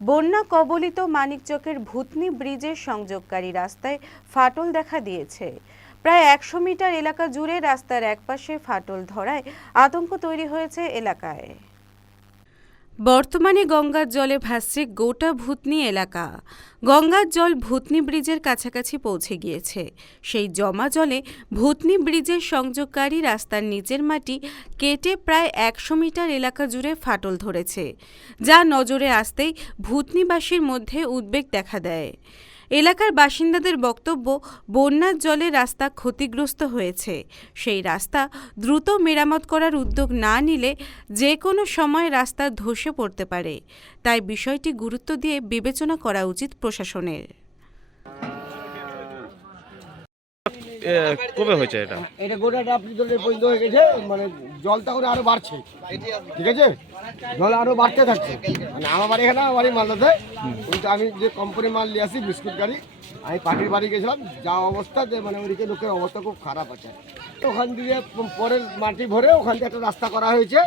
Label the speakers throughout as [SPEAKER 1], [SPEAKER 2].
[SPEAKER 1] বন্যা কবলিত মানিকচকের ভূতনি ব্রিজের সংযোগকারী রাস্তায় ফাটল দেখা দিয়েছে। প্রায় একশো মিটার এলাকা জুড়ে রাস্তার একপাশে ফাটল ধরায় আতঙ্ক তৈরি হয়েছে এলাকায়। বর্তমানে গঙ্গার জলে ভাসছে গোটা ভূতনি এলাকা। গঙ্গার জল ভূতনি ব্রিজের কাছাকাছি পৌঁছে গিয়েছে। সেই জমা জলে ভূতনি ব্রিজের সংযোগকারী রাস্তার নিচের মাটি কেটে প্রায় একশো মিটার এলাকা জুড়ে ফাটল ধরেছে, যা নজরে আসতেই ভূতনিবাসীর মধ্যে উদ্বেগ দেখা দেয়। এলাকার বাসিন্দাদের বক্তব্য, বন্যার জলে রাস্তা ক্ষতিগ্রস্ত হয়েছে। সেই রাস্তা দ্রুত মেরামত করার উদ্যোগ না নিলে যে কোনো সময় রাস্তা ধসে পড়তে পারে। তাই বিষয়টি গুরুত্ব দিয়ে বিবেচনা করা উচিত প্রশাসনের।
[SPEAKER 2] কবে হয়েছে এটা?
[SPEAKER 3] এটা গোটাটা আপনি ধরে পর্যন্ত হয়ে গেছে মানে জল তখন আরও বাড়ছে। ঠিক আছে? জল আরও বাড়তে থাকছে। মানে আমার বাড়ি এখানে আমার বাড়ি মালদাতে। কিন্তু আমি যে কোম্পানি মাল নিয়ে আসি বিস্কুট গাড়ি আমি পাখির বাড়ি গেছিলাম। যা অবস্থা যে মানে ওইদিকে লোকের অবস্থা খুব খারাপ আছে। ওখান দিয়ে পরের মাটি ভরে ওখান দিয়ে একটা রাস্তা করা হয়েছে।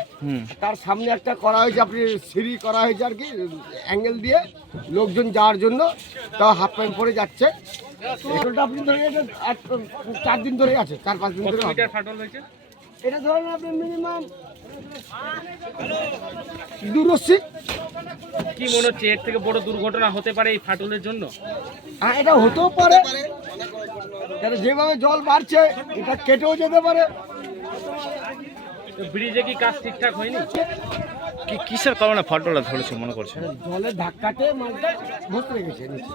[SPEAKER 3] তার সামনে একটা করা হয়েছে আপনি সিঁড়ি করা হয়েছে আর কি অ্যাঙ্গেল দিয়ে। লোকজন যাওয়ার জন্য তাও হাফ প্যান্ট পরে যাচ্ছে। চার দিন ধরে আছে চার পাঁচ দিন ধরে হবে।
[SPEAKER 2] ফাটল হয়েছে
[SPEAKER 3] এটা ধরেন আপনি মিনিমাম দূরস্বী
[SPEAKER 4] কি মনে হচ্ছে এর থেকে বড় দুর্ঘটনা হতে পারে এই ফাটলের জন্য?
[SPEAKER 3] হ্যাঁ এটা হতেও পারে। যেভাবে জল বাড়ছে এটা কেটেও যেতে পারে।
[SPEAKER 4] ব্রিজে কি কাজ ঠিকঠাক হয়নি?
[SPEAKER 2] কি কিসের কারণে ফাটলটা ধরেছে মনে করছে
[SPEAKER 3] জলের ধাক্কাতে মালটা ভর্তি গেছে নিচে।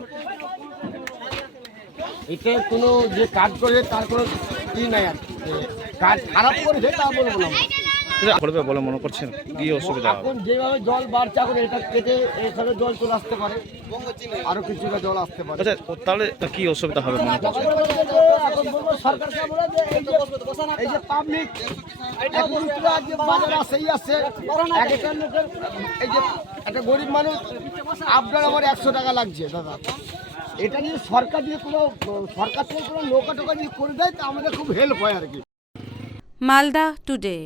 [SPEAKER 3] এটা কোনো যে কাজ করে তার কোনো ই নাই আর কাজ খারাপ করেছে তা বলব না।
[SPEAKER 2] করবে বলে মনে করছেন? কি অসুবিধা
[SPEAKER 3] এখন যেভাবে জল বাড়ছে এখন এটা কেটে এখানে জল চলে আসতে পারে। আরও কিছুটা জল আসতে পারে।
[SPEAKER 2] আচ্ছা তাহলে কি অসুবিধা হবে মনে করছেন?
[SPEAKER 3] এখন বলব সরকারকে আমরা যে এই যে- পাবলিক এই যে একটা গরিব মানুষ আপনার আমার একশো টাকা লাগছে দাদা। এটা যদি সরকার দিয়ে কোনো, সরকার থেকে কোনো নৌকা টোকা যদি করে দেয়, তা আমাদের খুব হেল্প হয় আর কি।
[SPEAKER 1] মালদা টুডে